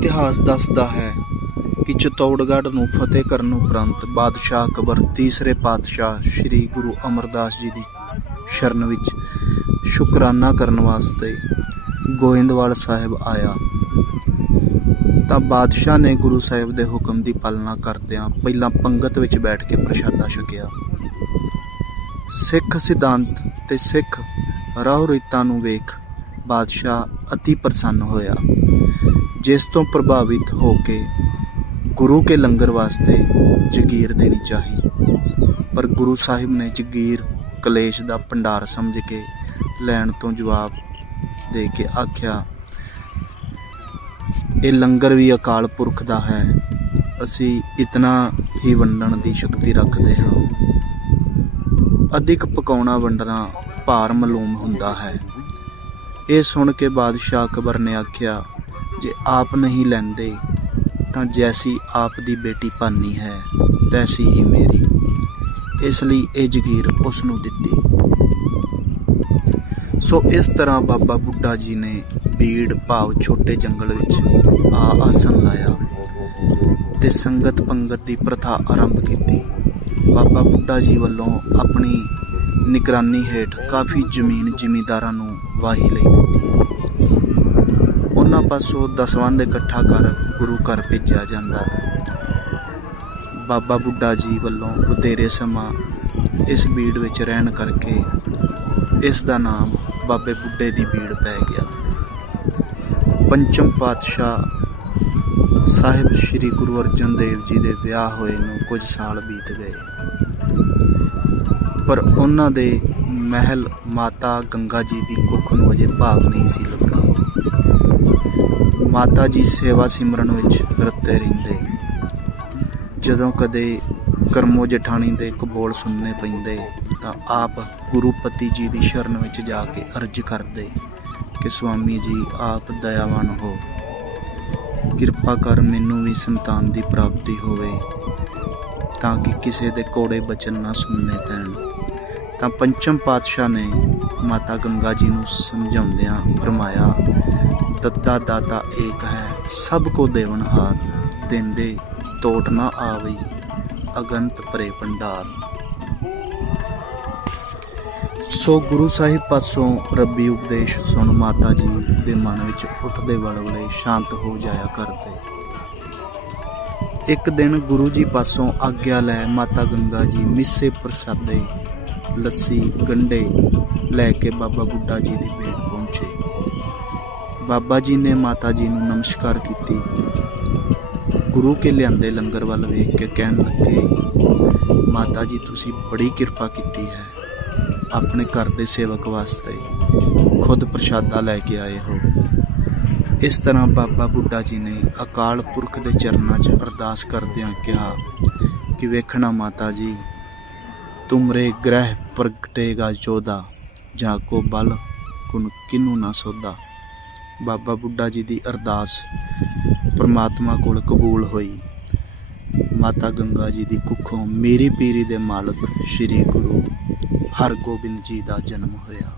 ਇਤਿਹਾਸ ਦੱਸਦਾ ਹੈ ਕਿ ਚਿਤੌੜਗੜ੍ਹ ਨੂੰ ਫਤਿਹ ਕਰਨ ਉਪਰੰਤ ਬਾਦਸ਼ਾਹ ਅਕਬਰ ਤੀਸਰੇ ਪਾਤਸ਼ਾਹ ਸ੍ਰੀ ਗੁਰੂ ਅਮਰਦਾਸ ਜੀ ਦੀ ਸ਼ਰਨ ਵਿੱਚ ਸ਼ੁਕਰਾਨਾ ਕਰਨ ਵਾਸਤੇ ਗੋਇੰਦਵਾਲ ਸਾਹਿਬ ਆਇਆ। ਤਾਂ ਬਾਦਸ਼ਾਹ ਨੇ ਗੁਰੂ ਸਾਹਿਬ ਦੇ ਹੁਕਮ ਦੀ ਪਾਲਣਾ ਕਰਦਿਆਂ ਪਹਿਲਾਂ ਪੰਗਤ ਵਿੱਚ ਬੈਠ ਕੇ ਪ੍ਰਸ਼ਾਦਾ ਛਕਿਆ। ਸਿੱਖ ਸਿਧਾਂਤ ਤੇ ਸਿੱਖ ਰਾਹ ਰੀਤਾਂ ਨੂੰ ਵੇਖ ਬਾਦਸ਼ਾਹ ਅਤੀ ਪ੍ਰਸੰਨ ਹੋਇਆ। ਜਿਸ ਤੋਂ ਪ੍ਰਭਾਵਿਤ ਹੋ ਕੇ ਗੁਰੂ ਕੇ ਲੰਗਰ ਵਾਸਤੇ ਜਗੀਰ ਦੇਣੀ ਚਾਹੀ। ਪਰ ਗੁਰੂ ਸਾਹਿਬ ਨੇ ਜਗੀਰ ਕਲੇਸ਼ ਦਾ ਭੰਡਾਰ ਸਮਝ ਕੇ ਲੈਣ ਤੋਂ ਜਵਾਬ ਦੇ ਕੇ ਆਖਿਆ, ਇਹ ਲੰਗਰ ਵੀ ਅਕਾਲ ਪੁਰਖ ਦਾ ਹੈ। ਅਸੀਂ ਇਤਨਾ ਹੀ ਵੰਡਣ ਦੀ ਸ਼ਕਤੀ ਰੱਖਦੇ ਹਾਂ। ਅਧਿਕ ਪਕਾਉਣਾ ਵੰਡਣਾ ਭਾਰ ਮਲੂਮ ਹੁੰਦਾ ਹੈ। ਇਹ ਸੁਣ ਕੇ ਬਾਦਸ਼ਾਹ ਅਕਬਰ ਨੇ ਆਖਿਆ ਜੇ ਆਪ ਨਹੀਂ ਲੈਂਦੇ, ਤਾਂ ਜੈਸੀ ਆਪ ਦੀ ਬੇਟੀ ਭਾਨੀ ਹੈ, ਤੈਸੀ ਹੀ ਮੇਰੀ। ਇਸ ਲਈ ਇਹ ਜਗੀਰ ਉਸ ਨੂੰ ਦਿੱਤੀ। ਸੋ ਇਸ ਤਰ੍ਹਾਂ ਬਾਬਾ ਬੁੱਢਾ ਜੀ ਨੇ ਬੀੜ ਭਾਵ ਛੋਟੇ ਜੰਗਲ ਵਿੱਚ ਆ ਆਸਨ ਲਾਇਆ ਤੇ ਸੰਗਤ ਪੰਗਤ ਦੀ ਪ੍ਰਥਾ ਆਰੰਭ ਕੀਤੀ। ਬਾਬਾ ਬੁੱਢਾ ਜੀ ਵੱਲੋਂ ਆਪਣੀ ਨਿਗਰਾਨੀ ਹੇਠ ਕਾਫੀ ਜ਼ਮੀਨ ਜ਼ਿਮੀਂਦਾਰਾਂ ਨੂੰ ਵਾਹੀ ਲਈ ਪਾਸੋਂ ਦਸਵੰਧ ਇਕੱਠਾ ਕਰ ਗੁਰੂ ਘਰ ਭੇਜਿਆ ਜਾਂਦਾ। ਬਾਬਾ ਬੁੱਢਾ ਜੀ ਵੱਲੋਂ ਵਧੇਰੇ ਸਮਾਂ ਇਸ ਬੀੜ ਵਿੱਚ ਰਹਿਣ ਕਰਕੇ ਇਸ ਦਾ ਨਾਮ ਬਾਬੇ ਬੁੱਢੇ ਦੀ ਬੀੜ ਪੈ ਗਿਆ। ਪੰਚਮ ਪਾਤਸ਼ਾਹ ਸਾਹਿਬ ਸ੍ਰੀ ਗੁਰੂ ਅਰਜਨ ਦੇਵ ਜੀ ਦੇ ਵਿਆਹ ਹੋਏ ਨੂੰ ਕੁਝ ਸਾਲ ਬੀਤ ਗਏ। ਪਰ ਉਹਨਾਂ ਦੇ ਮਹਿਲ ਮਾਤਾ ਗੰਗਾ ਜੀ ਦੀ ਕੁੱਖ ਨੂੰ ਅਜੇ ਭਾਗ ਨਹੀਂ ਸੀ ਲੱਗਾ ਮਾਤਾ ਜੀ ਸੇਵਾ ਸਿਮਰਨ ਵਿੱਚ ਰਤੇ ਰਹਿੰਦੇ। ਜਦੋਂ ਕਦੇ ਕਰਮੋ ਜਠਾਣੀ ਦੇ ਕਬੋਲ ਸੁਣਨੇ ਪੈਂਦੇ, ਤਾਂ ਆਪ ਗੁਰੂਪਤੀ ਜੀ ਦੀ ਸ਼ਰਨ ਵਿੱਚ ਜਾ ਕੇ ਅਰਜ ਕਰਦੇ ਕਿ ਸੁਆਮੀ ਜੀ, ਆਪ ਦਇਆਵਾਨ ਹੋ। ਕਿਰਪਾ ਕਰ ਮੈਨੂੰ ਵੀ ਸੰਤਾਨ ਦੀ ਪ੍ਰਾਪਤੀ ਹੋਵੇ, ਤਾਂ ਕਿ ਕਿਸੇ ਦੇ ਕੋੜੇ ਬਚਨ ਨਾ ਸੁਣਨੇ ਪੈਣ। ਤਾਂ ਪੰਚਮ ਪਾਤਸ਼ਾਹ ਨੇ ਮਾਤਾ ਗੰਗਾ ਜੀ ਨੂੰ ਸਮਝਾਉਂਦਿਆਂ ਫਰਮਾਇਆ ਦੱਤਾ ਦਾਤਾ ਏਕ ਹੈ, ਸਭ ਕੋ ਦੇਵਨਹਾਰ ਦਿੰਦੇ ਟੋਟ ਨਾ ਆਵਈ, ਅਗੰਤ ਭਰੇ ਭੰਡਾਰ। ਸੋ ਗੁਰੂ ਸਾਹਿਬ ਪਾਸੋਂ ਰੱਬੀ ਉਪਦੇਸ਼ ਸੁਣ ਮਾਤਾ ਜੀ ਦੇ ਮਨ ਵਿੱਚ ਉੱਠਦੇ ਵਲਵਲੇ ਸ਼ਾਂਤ ਹੋ ਜਾਇਆ ਕਰਦੇ। ਇੱਕ ਦਿਨ ਗੁਰੂ ਜੀ ਪਾਸੋਂ ਆਗਿਆ ਲੈ ਮਾਤਾ ਗੰਗਾ ਜੀ ਮਿੱਸੇ ਪ੍ਰਸਾਦੇ, ਲੱਸੀ, ਗੰਡੇ ਲੈ ਕੇ ਬਾਬਾ ਬੁੱਢਾ ਜੀ ਦੀ ਭੇਟ। ਬਾਬਾ ਜੀ ਨੇ ਮਾਤਾ ਜੀ ਨੂੰ ਨਮਸਕਾਰ ਕੀਤੀ। ਗੁਰੂ ਕੇ ਲਿਆਂਦੇ ਲੰਗਰ ਵੱਲ ਵੇਖ ਕੇ ਕਹਿਣ ਲੱਗੇ, ਮਾਤਾ ਜੀ, ਤੁਸੀਂ ਬੜੀ ਕਿਰਪਾ ਕੀਤੀ ਹੈ। ਆਪਣੇ ਘਰ ਦੇ ਸੇਵਕ ਵਾਸਤੇ ਖੁਦ ਪ੍ਰਸ਼ਾਦਾ ਲੈ ਕੇ ਆਏ ਹੋ। ਇਸ ਤਰ੍ਹਾਂ ਬਾਬਾ ਬੁੱਢਾ ਜੀ ਨੇ ਅਕਾਲ ਪੁਰਖ ਦੇ ਚਰਨਾਂ 'ਚ ਅਰਦਾਸ ਕਰਦਿਆਂ ਕਿਹਾ ਕਿ ਵੇਖਣਾ ਮਾਤਾ ਜੀ, ਤੁਮਰੇ ਗ੍ਰਹਿ ਪ੍ਰਗਟੇਗਾ ਜੋਦਾ ਜਾਂ ਕੋ ਬਲ ਕੁਨ ਕਿਨੂੰ ਨਾ ਸੋਦਾ ਬਾਬਾ ਬੁੱਢਾ ਜੀ ਦੀ ਅਰਦਾਸ ਪ੍ਰਮਾਤਮਾ ਕੋਲ ਕਬੂਲ ਹੋਈ। ਮਾਤਾ ਗੰਗਾ ਜੀ ਦੀ ਕੁੱਖੋਂ ਮੇਰੀ ਪੀਰੀ ਦੇ ਮਾਲਕ ਸ੍ਰੀ ਗੁਰੂ ਹਰਗੋਬਿੰਦ ਜੀ ਦਾ ਜਨਮ ਹੋਇਆ।